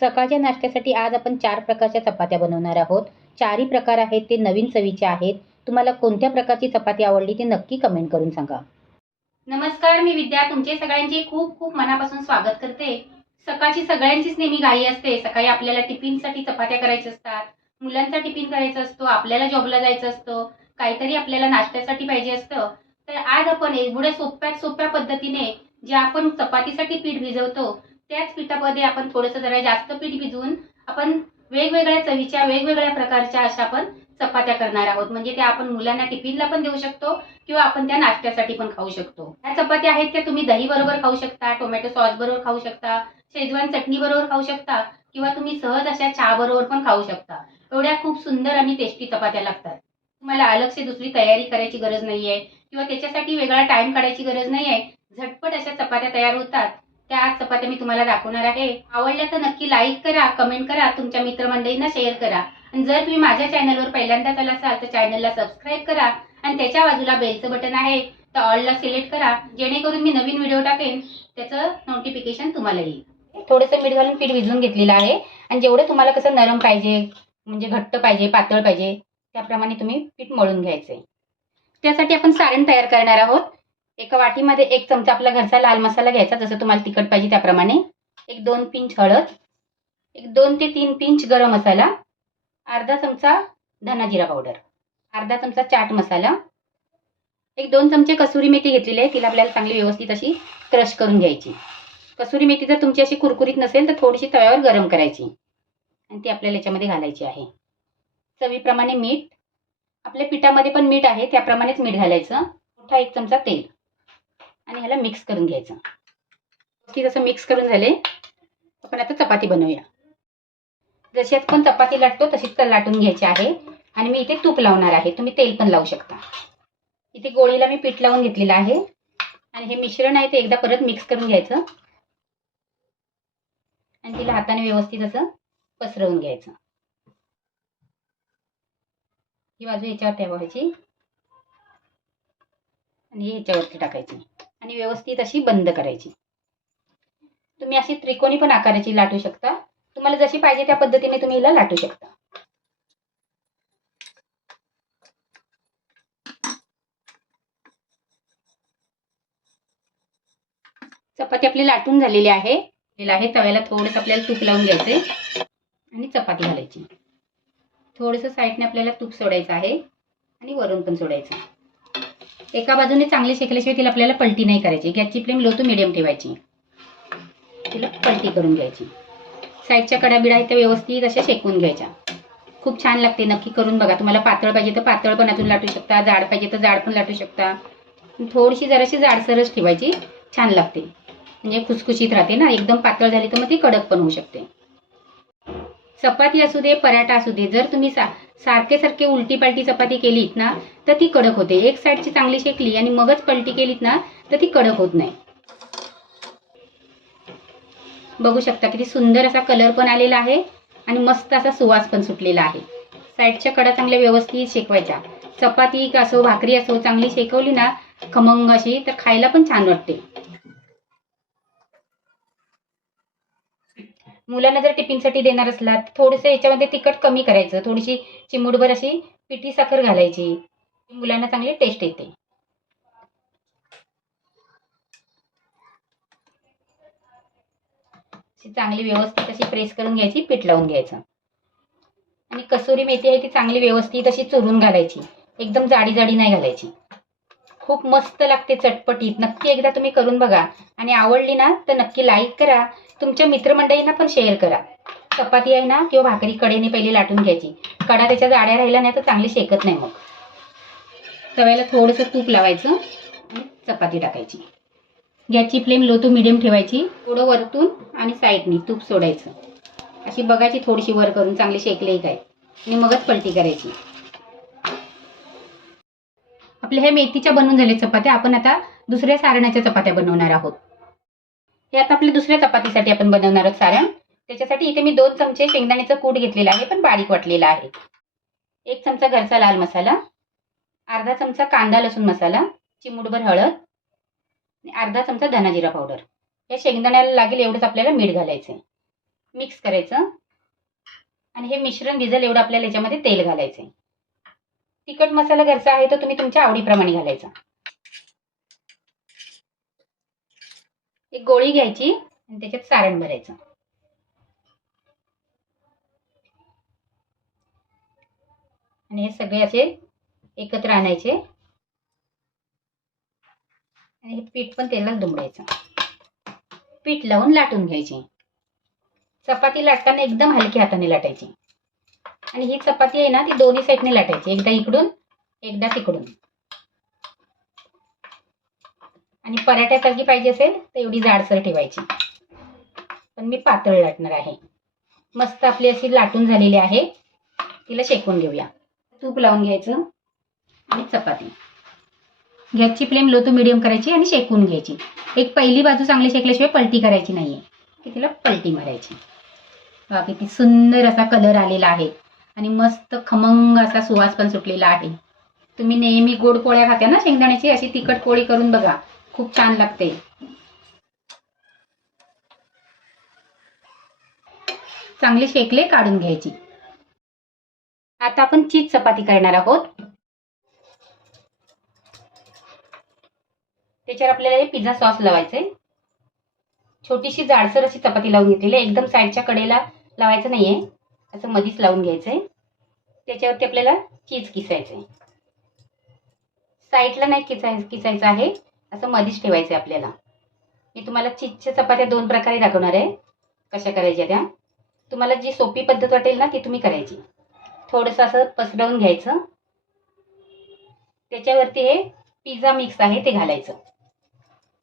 सकाळच्या नाश्त्यासाठी आज आपण चार प्रकारच्या चपात्या बनवणार आहोत. चारही प्रकार आहेत ते नवीन चवीचे आहेत. तुम्हाला कोणत्या प्रकारची चपाती आवडली ते नक्की कमेंट करून सांगा. नमस्कार मी विद्या. तुमचे सगळ्यांचे खूप खूप मनापासून स्वागत करते. सकाळची सगळ्यांचीच नेहमी घाई असते. सकाळी आपल्याला टिफिनसाठी चपात्या करायच्या असतात. मुलांचा टिफिन करायचा असतो. आपल्याला जॉबला जायचं असतं. काहीतरी आपल्याला नाश्त्यासाठी पाहिजे असतं. तर आज आपण एवढ्या सोप्यात सोप्या पद्धतीने जे आपण चपातीसाठी पीठ भिजवतो त्याच पिठामध्ये आपण थोडंसं जरा जास्त पीठ भिजवून आपण वेगवेगळ्या चवीच्या वेगवेगळ्या प्रकारच्या अशा आपण चपात्या करणार आहोत. म्हणजे त्या आपण मुलांना टिफिनला पण देऊ शकतो किंवा आपण त्या नाश्त्यासाठी पण खाऊ शकतो. ह्या चपात्या आहेत त्या तुम्ही दही बरोबर खाऊ शकता टोमॅटो सॉस बरोबर खाऊ शकता शेजवान चटणी बरोबर खाऊ शकता किंवा तुम्ही सहज अशा चहा बरोबर पण खाऊ शकता. एवढ्या खूप सुंदर आणि टेस्टी चपात्या लागतात. तुम्हाला अलगशी दुसरी तयारी करायची गरज नाहीये किंवा त्याच्यासाठी वेगळा टाइम काढायची गरज नाहीये. झटपट अशा चपात्या तयार होतात. त्या चपात्या मी तुम्हाला दाखवणार आहे. आवडल्या तर नक्की लाईक करा कमेंट करा तुमच्या मित्रमंडळींना शेअर करा. आणि जर तुम्ही माझ्या चॅनलवर पहिल्यांदाच आला असाल तर चॅनलला सबस्क्राईब करा. आणि त्याच्या बाजूला बेलचं बटन आहे तर ऑलला सिलेक्ट करा. जेणेकरून मी नवीन व्हिडिओ टाकेन त्याचं नोटिफिकेशन तुम्हाला येईल. थोडंसं मीठ घालून पीठ भिजवून घेतलेलं आहे. आणि जेवढं तुम्हाला कसं नरम पाहिजे म्हणजे घट्ट पाहिजे पातळ पाहिजे त्याप्रमाणे तुम्ही पीठ मळून घ्यायचंय. त्यासाठी आपण सारण तयार करणार आहोत. एका वाटीमध्ये एक चमचा आपला घरचा लाल मसाला घ्यायचा जसं तुम्हाला तिखट पाहिजे त्याप्रमाणे. एक दोन पिंच हळद एक दोन ते तीन पिंच गरम मसाला अर्धा चमचा धना जिरा पावडर अर्धा चमचा चाट मसाला एक दोन चमचे कसुरी मेथी घेतलेली आहे तिला आपल्याला चांगली व्यवस्थित अशी क्रश करून घ्यायची. कसुरी मेथी जर तुमची अशी कुरकुरीत नसेल तर थोडीशी तव्यावर गरम करायची. आणि ती आपल्याला याच्यामध्ये घालायची आहे. चवीप्रमाणे मीठ आपल्या पिठामध्ये पण मीठ आहे त्याप्रमाणेच मीठ घालायचं. मोठा एक चमचा तेल. आणि ह्याला मिक्स करून घ्यायचं. की जसं मिक्स करून झाले आपण आता चपाती बनवूया. जशी आपण चपाती लाटतो तशीच तर लाटून घ्यायची आहे. आणि मी इथे तूप लावणार आहे. तुम्ही तेल पण लावू शकता. इथे गोळीला मी पीठ लावून घेतलेलं आहे. आणि हे मिश्रण आहे ते एकदा परत मिक्स करून घ्यायचं. आणि तिला हाताने व्यवस्थित असं पसरवून घ्यायचं. ही बाजू याच्यावर ठेवायची. आणि हे ह्याच्यावरती टाकायची. आणि व्यवस्थित अशी बंद करायची. तुम्ही अशी त्रिकोणी पण आकाराची लाटू शकता. तुम्हाला जशी पाहिजे त्या पद्धतीने तुम्ही हिला लाटू शकता. चपाती आपली लाटून झालेली आहे. आहे तव्याला थोडंसं आपल्याला तूप लावून घ्यायचंय. आणि चपाती घालायची. थोडंसं साईडने आपल्याला तूप सोडायचं आहे. आणि वरून पण सोडायचं एका बाजूने चांगली शेकल्याशिवाय तिला आपल्याला पलटी नाही करायची. गॅसची फ्लेम लो टू मिडियम ठेवायची. तिला पलटी करून घ्यायची. साईडच्या कडा बिडा त्या व्यवस्थित अशा शेकून घ्यायच्या. खूप छान लागते. नक्की करून बघा. तुम्हाला पातळ पाहिजे तर पातळ पण अजून लाटू शकता. जाड पाहिजे तर जाड पण लाटू शकता. थोडीशी जराशी जाडसरच ठेवायची. छान लागते. म्हणजे खुसखुशीत राहते ना. एकदम पातळ झाली तर मग ती कडक पण होऊ शकते. चपाती असू दे पराठा असू दे. जर तुम्ही सा सारखे सारखे उलटी पालटी चपाती केलीत ना तर ती कडक होते. एक साईडची चांगली शेकली आणि मगच पलटी केलीत ना तर ती कडक होत नाही. बघू शकता किती सुंदर असा कलर पण आलेला आहे आणि मस्त असा सुवास पण सुटलेला आहे. साईडच्या कडा चांगल्या व्यवस्थित शेकवायच्या. चपाती असो भाकरी असो चांगली शेकवली ना खमंग अशी तर खायला पण छान वाटते. मुलांना जर टिफिनसाठी देणार असला थोडंसं याच्यामध्ये तिखट कमी करायचं. थोडीशी चिमूटभर अशी पिठी साखर घालायची. मुलांना चांगली टेस्ट येते. चांगली व्यवस्थित अशी प्रेस करून घ्यायची पीठ लावून घ्यायचं. आणि कसुरी मेथी आहे ती चांगली व्यवस्थित अशी चुरून घालायची. एकदम जाडी जाडी नाही घालायची. खूप मस्त लागते चटपटीत. नक्की एकदा तुम्ही करून बघा. आणि आवडली ना तर नक्की लाईक करा. तुमच्या मित्रमंडळींना पण शेअर करा. चपाती आहे ना किंवा भाकरी कडेने पहिले लाटून घ्यायची. कडा त्याच्या जाड्या राहिला नाही तर चांगली शेकत नाही मग. तव्याला थोडंसं तूप लावायचं आणि चपाती टाकायची. गॅसची फ्लेम लो टू मिडियम ठेवायची. थोडं वरतून आणि साईडनी तूप सोडायचं. अशी बघायची थोडीशी वर करून चांगली शेकले काय. आणि मगच पलटी करायची. आपल्या हे मेथीच्या बनवून झाले चपात्या. आपण आता दुसऱ्या सारण्याच्या चपात्या बनवणार आहोत. हे आता आपल्या दुसऱ्या चपातीसाठी आपण बनवणार आहोत सारण. त्याच्यासाठी इथे मी दोन चमचे शेंगदाण्याचं कूट घेतलेलं आहे पण बारीक वाटलेला आहे. एक चमचा घरचा लाल मसाला अर्धा चमचा कांदा लसूण मसाला चिमूटभर हळद आणि अर्धा चमचा धनाजिरा पावडर. या शेंगदाण्याला लागेल एवढंच आपल्याला मीठ घालायचं आहे मिक्स करायचं. आणि हे मिश्रण भिजल एवढं आपल्याला याच्यामध्ये तेल घालायचं आहे तिखट मसाला घरचा आहे तर तुम्ही तुमच्या आवडीप्रमाणे घालायचा. एक गोळी घ्यायची आणि त्याच्यात सारण भरायचं. आणि हे सगळे असे एकत्र आणायचे. आणि हे पीठ पण तेलात दुमडायचं. पीठ लावून लाटून घ्यायचे. चपाती लाटताना एकदम हलकी हाताने लाटायची. आणि ही चपाती आहे ना ती दोन्ही साईडने लाटायची. एकदा इकडून एकदा तिकडून. आणि पराठ्यासारखी पाहिजे असेल तर एवढी जाडसर ठेवायची. पण मी पातळ लाटणार आहे. मस्त आपली अशी लाटून झालेली आहे. तिला शेकून घेऊया. तूप लावून घ्यायचं आणि चपाती. गॅसची फ्लेम लो टू मिडियम करायची आणि शेकून घ्यायची. एक पहिली बाजू चांगली शेकल्याशिवाय पलटी करायची नाहीये. की तिला पलटी मारायची. बघा किती सुंदर असा कलर आलेला आहे. आणि मस्त खमंग असा सुवास पण सुटलेला आहे. तुम्ही नेहमी गोड पोळ्या खात्या ना शेंगदाण्याची? अशी तिखट पोळी करून बघा. खूप छान लागते. चांगले शेकले काढून घ्यायची. आता आपण चीज चपाती करणार आहोत. त्याच्यावर आपल्याला पिझ्झा सॉस लावायचंय. छोटीशी जाडसर अशी चपाती लावून घेतलेली आहे. एकदम साईडच्या कडेला लावायचं नाहीये. असं मधीच लावून घ्यायचंय. त्याच्यावरती आपल्याला चीज किसायचंय. साईडला नाही किसाय किसायचं आहे. असं मधीच आहे आपल्याला. मी तुम्हाला चिजच्या चपात्या दोन प्रकारे दाखवणार आहे. कशा करायच्या त्या? तुम्हाला जी सोपी पद्धत वाटेल ना ती तुम्ही करायची. थोडंसं असं पसरवून घ्यायचं. त्याच्यावरती हे पिझ्झा मिक्स आहे ते घालायचं.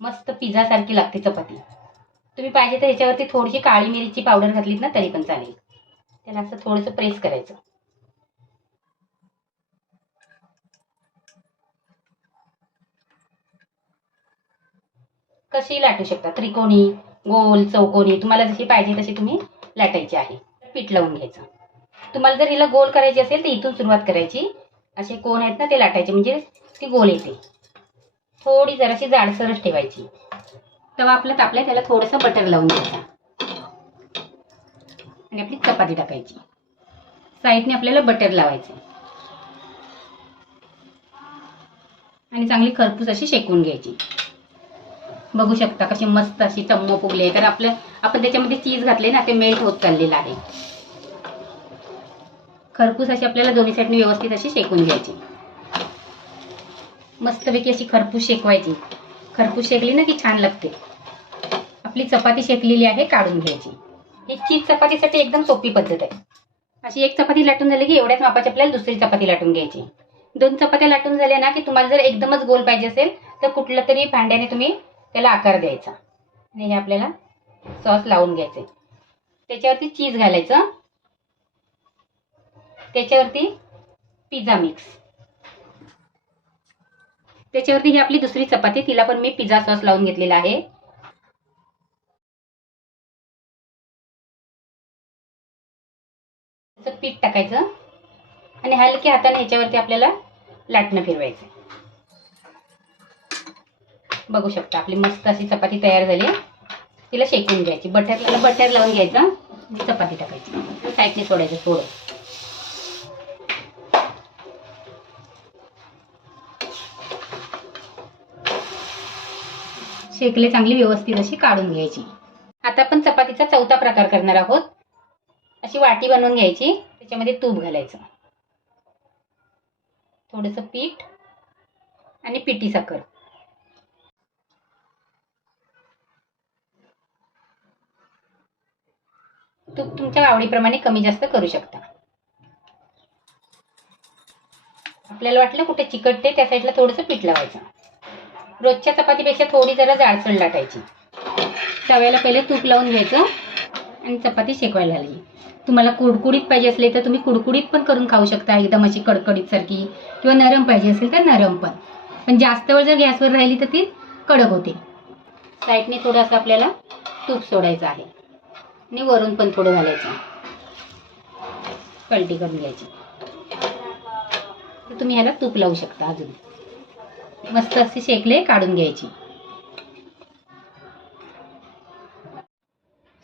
मस्त पिझ्झासारखी लागते चपाती. तुम्ही पाहिजे तर ह्याच्यावरती थोडीशी काळी मिरीची पावडर घातलीत ना तरी पण चालेल. त्याला असं थोडंसं प्रेस करायचं. कशी लाटू शकता? त्रिकोणी गोल चौकोनी तुम्हाला जशी पाहिजे तशी तुम्ही लाटायची आहे. पीठ लावून घ्यायचं. तुम्हाला जर हिला गोल करायची असेल तर इथून सुरुवात करायची. असे कोण आहेत ना ते लाटायचे म्हणजे ती गोल येते. थोडी जराशी जाडसरच ठेवायची. तवा आपला तापलाय त्याला थोडंसं बटर लावून घ्यायचं. आणि आपली चपाती टाकायची. साईडने आपल्याला बटर लावायचं आणि चांगली खरपूस अशी शेकून घ्यायची. बघू शकता कशी मस्त अशी टम्म फुगले आहे. कारण आपलं आपण त्याच्यामध्ये चीज घातले ना ते मेल्ट होत चाललेलं आहे. खरपूस अशी आपल्याला दोन्ही साईडने व्यवस्थित अशी शेकून घ्यायची. मस्तपैकी अशी खरपूस शेकवायची. खरपूस शेकली ना की छान लागते. आपली चपाती शेकलेली आहे काढून घ्यायची. ही चीज चपातीसाठी एकदम सोपी पद्धत आहे. अशी एक चपाती लाटून झाली की एवढ्याच मापाची आपल्याला दुसरी चपाती लाटून घ्यायची. दोन चपात्या लाटून झाल्या ना की तुम्हाला जर एकदमच गोल पाहिजे असेल तर कुठलं तरी भांड्याने तुम्ही त्याला आकार द्यायचा. आणि हे आपल्याला सॉस लावून घ्यायचे. त्याच्यावरती चीज घालायचं. त्याच्यावरती पिझ्झा मिक्स त्याच्यावरती ही आपली दुसरी चपाती तिला पण मी पिझ्झा सॉस लावून घेतलेला आहे. त्याचं पीठ टाकायचं. आणि हलक्या हाताने ह्याच्यावरती आपल्याला लाटणं फिरवायचं बघू शकता आपली मस्त अशी चपाती तयार झाली तिला शेकून घ्यायची. बटर बटर लावून घ्यायचं चपाती टाकायची. साईडने सोडायचं थोडं शेकले चांगली व्यवस्थित अशी काढून घ्यायची. आता आपण चपातीचा चौथा प्रकार करणार आहोत. अशी वाटी बनवून घ्यायची त्याच्यामध्ये तूप घालायचं. थोडंसं पीठ आणि पिठी साखर. तूप तुमच्या आवडीप्रमाणे कमी जास्त करू शकता. आपल्याला वाटलं कुठे चिकटते त्या साईडला थोडंसं पीठ लावायचं. रोजच्या चपातीपेक्षा थोडी जरा जाडसर लाटायची. तव्याला पहिले तूप लावून घ्यायचं आणि चपाती शेकवायला लागली तुम्हाला कुडकुडीत पाहिजे असले तर तुम्ही कुडकुडीत पण करून खाऊ शकता. एकदम अशी कडकडीत सारखी किंवा नरम पाहिजे असेल तर नरम पण. पण जास्त वेळ जर गॅसवर राहिली तर ती कडक होते. साईडने थोडंसं आपल्याला तूप सोडायचं आहे. आणि वरून पण थोडं घालायचं. पलटी करून घ्यायची. तर तुम्ही ह्याला तूप लावू शकता अजून. मस्त असे शेकले काढून घ्यायची.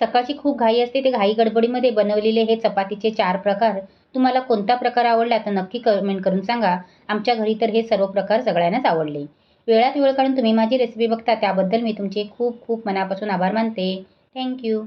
सकाळची खूप घाई असते ते घाई गडबडीमध्ये बनवलेले हे चपातीचे चार प्रकार. तुम्हाला कोणता प्रकार आवडला तर नक्की कमेंट करून सांगा. आमच्या घरी तर हे सर्व प्रकार सगळ्यांनाच आवडले. वेळात वेळ काढून तुम्ही माझी रेसिपी बघता त्याबद्दल मी तुमचे खूप खूप मनापासून आभार मानते. थँक्यू